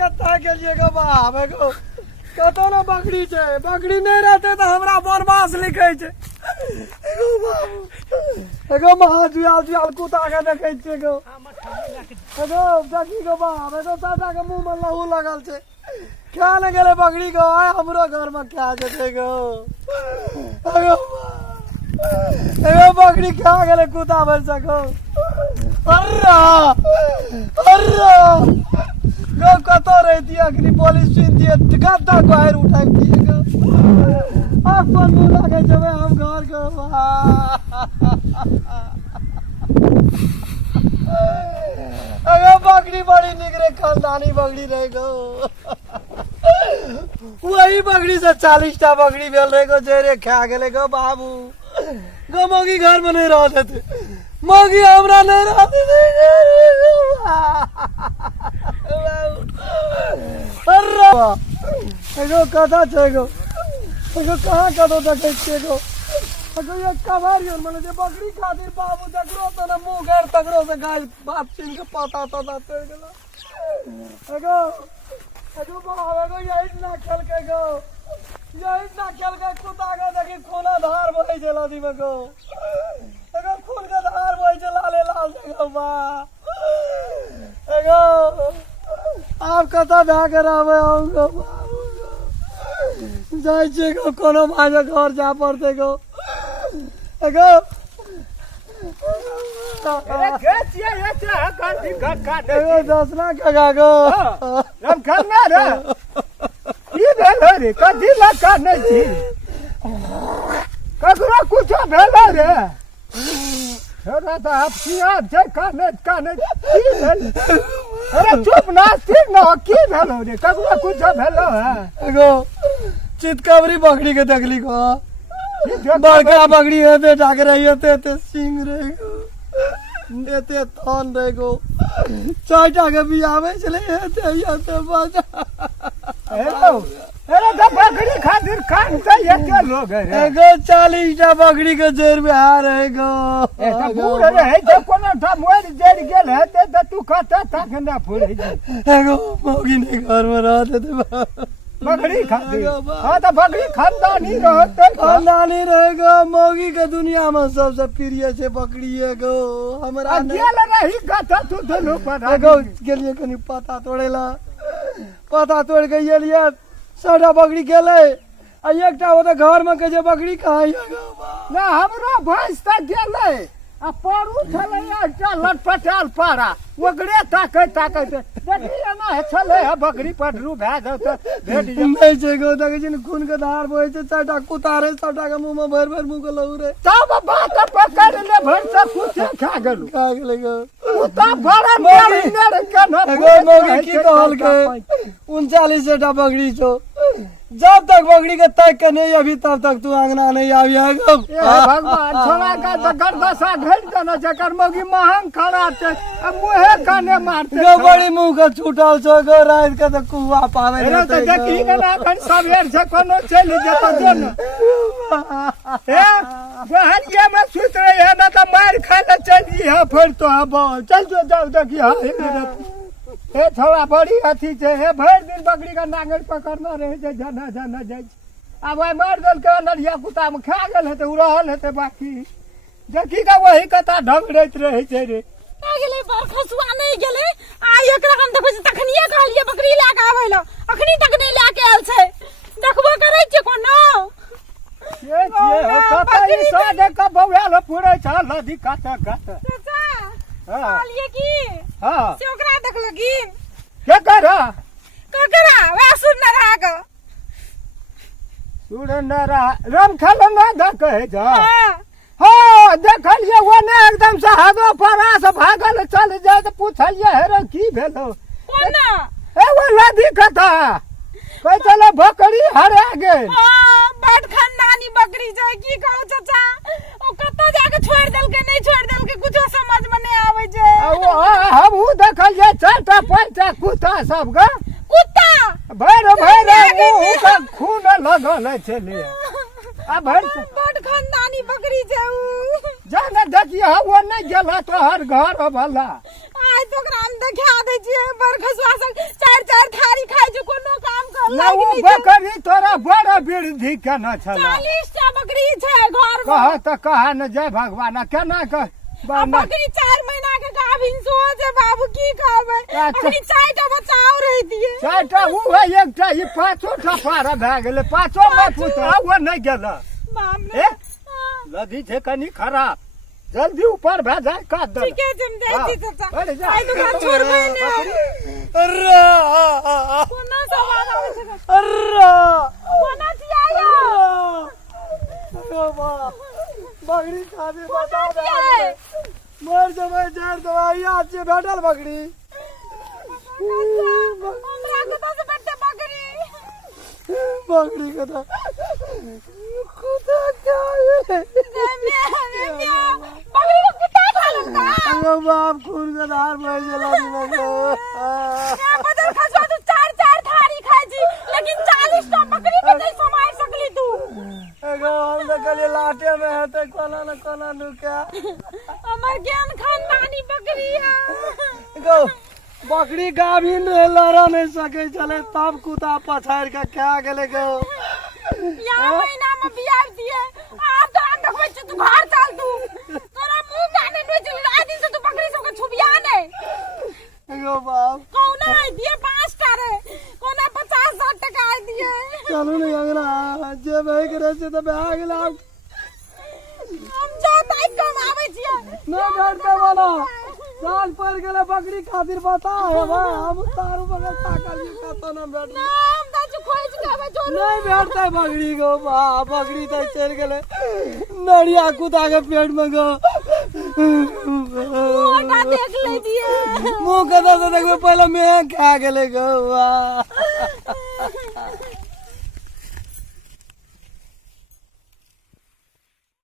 कत्ता के लिए गो बाप एगो कतो ना बकरी छे बकरी नहीं रहते तो हमरा बनवास लिखे छे एगो बाप एगो महाजुआल जुआल कुत्ता के देखे छे गो एगो देखी गो बाप एगो सादा के मुंह में लहू लगल छे क्या न गेले बकरी को आए हमरो घर में क्या जेते गो एगो बकरी क्या गेले कुत्ता बन सको अर्रा गो कतो रहती अखनी पुलिस सुनती है गद्दा कोहर उठाई दिए गो अपन मुंह लगे जब हम घर को अगर बकरी बड़ी निकरे खानदानी बकरी रह गो वही बकरी से 40टा बकरी भेल रहे गो जेरे खा गेले गो बाबू गो मोगी घर में नहीं रह देते मोगी हमरा नहीं रहते एगो कथा छे गो एगो कहाँ कतो देखे छे गो एगो ये कबारियन माने जे बकरी खातिर बाबू देखरो त न मुंह घर तकरो से गाय बाप सिंह के पता तो दाते गेला एगो बाबू एगो यही ना खेल के गो यही ना खेल के कुत्ता के देखी खूना धार बहे चला दी में गो एगो खून का धार बहे चला ले लाल गो बा एगो आप कता भा कर आवे आऊंगा जाय छे गो कोनो माजे घर जा पड़ते गो एगो अरे गेचिया ये क्या काटी काट एगो दसना कगा गो हम करना रे ई भेल रे कथी लगा नहीं छी ककरो कुछ भेल रे अरे तो आप किया जे काने की भेल अरे चुप ना ठीक ना की भेल रे ककरो कुछ भेल है एगो चितकबरी बकरी के देखली को बड़का बकरी है ढाक रही होते ते सिंह रहेगो एते थान रहेगो चाटा के बियावे चले एते बाजा अरे तो बकरी खातिर खान चाहिए क्या लोग है एगो 40टा बकरी के जेर में आ रहेगो ऐसा पूरे रहे तो कोनो था मोर जेर गेल है ते तू कहता था कि ना फूल एगो मौगी ने घर में रहते थे बकरी खातिर हां तो बकरी खानदानी रहते खानदानी रहेगा मौगी के दुनिया में सबसे प्रिय छे बकरी है गो हमरा गेल रही गाता तू दोनों पर एगो गेलिए कनी पता तोड़ेला पता तोड़ के गेलिए 100टा बकरी गेले आ एकटा ओते घर में के जे बकरी कहां है गो ना हमरो भैंस त गेले आ परू छले एकटा लटपटाल पारा ओकरे ताकै देखिए ना छले बकरी पटरू भै जाओ त भेट नहीं छे गो देखे छिन खून के धार बहे छे 4टा कुत्ता रे 6टा के मुंह में भर मुंह के लहू रे तब बात पकड़ ले भर से कुत्ते खा गेलु खा गेले गो कुत्ता बड़ा मारने रे कना एगो मौगी की कहल के 39टा बकरी छो जब तक बकरी के तक के नहीं अभी तब तक तू अंगना नहीं आविया गो भगवान छोड़ा का तो गर्दसा घट देना जकर मौगी महंग खड़ा छे मुहे काने मारते गो बड़ी मुंह के छूटल छो गो रात के तो कुआ पावे रे तो देखी के ना अपन सबेर से कोनो चल जेतो जन ए बहरिया में सुत रही है ना तो मार खा ले चली है फिर तो अब चल जो जाओ देखी हां ए थोड़ा बड़ी अथी छे हे भर दिन बकरी का नांगर पकड़ना रहे जे जना जाय अब भाई मार दल के नरिया कुत्ता में खा गेल है तो उ रहल है बाकी देखी का वही कथा ढंगड़ैत रहे छे रे आ गेले पर खसुआ नहीं गेले आ एकरा हम देखै तखनिए कहलिए बकरी ला के आबै ल अखनी तक नहीं ला के आयल छै देखबो करै छै कोनो ये हो कथा ई सादे का बौआल पूरे छ लदी काटा चाचा हां कहलिए की हां से ओकरा देख लगिन के करा ककरा वे सुन रहा क सुरेंद्र राम खालो ना दा कहे जा हां हां देखलिए वो ने एकदम से हादो परा से भागल चल जाए तो पूछलिए हे रे की भेलो कोना ए वो लदी कथा कोई चले बकरी हरा गेल हां बड़ खानदानी बकरी छै की कहू चाचा ओ कत्ता जाके छोड़ देल के नहीं छोड़ देल के कुछो समझ में नहीं आवे छै वो हम उ देखलिए 4टा 5टा कुत्ता सब ग कुत्ता भैर मुंह का खून लगल छले आ भैर बड़ खानदानी बकरी छै उ जाने देखिए वो नहीं गेला तो हर घर भला आय तो ग्राम देखा दे छिए बड़ खसुआ से 4 थारी ना वो बकरी तोरा बड़ा वृद्धि केना छला 40 टा बकरी छै घर में कहा त कहा न जय भगवान केना क बकरी 4 महीना के गाभिन सो छै बाबू की कहबै अखनी 4 टा बच्चा और रहि दिए 4 टा उ है एकटा ई 5 टा पारा भए गेलै 5 में पुत्र वो नहीं गेल बाप ए लदी छै कनी खराब जल्दी ऊपर भए जाए काट दे ठीक है तुम देखी चाचा अरे जा आई दुकान छोड़बै ने अरे कोना सवाल आबै छै अरे कोना छिया अरे बाप बकरी खातिर बता दे छियै मर जबै जड़ दवाई आज से भेटल बकरी हमरा कतऽ से भेटतै बकरी कतऽ कुत्ता क्या है बकरी को कुत्ता खा लेता अरे बाप खून का धार बह जला दिला मैं बदल खसवा तू 4 थारी खाई छी लेकिन 40 टा बकरी में कैसे मार सकली तू एगो हम तो कल लाटे में है तो कोना न कोना नु क्या हमर ज्ञान खानदानी बकरी है एगो बकरी गाभिन लड़ा नहीं सके चले तब कुत्ता पछाड़ के क्या गेले गो या महीना में बियाह दिए आप तो आ देखबै छी तू घर चल तू तोरा मुंह काने न चल आ दिन से तू बकरी सब के छुबिया नहीं एगो बाप कौना आई दिए 5 टा रे कोना 50-60 टका आई दिए चलू नहीं अगला जे भाई करे से तो बह गेला हम जाता कम आवे छिए नहीं डरते वाला साल पर गेले बकरी खातिर बता है भाई हम तारू बगल ताकल कतो न बैठ नाम दाजू खोज के आवे जो नहीं बैठता बकरी गो बा बकरी तो चल गेले नड़िया कुत्ता के पेट में गो ओटा देख ले दिए मुंह कदा से देखबे पहले मैं खा गेले गो वाह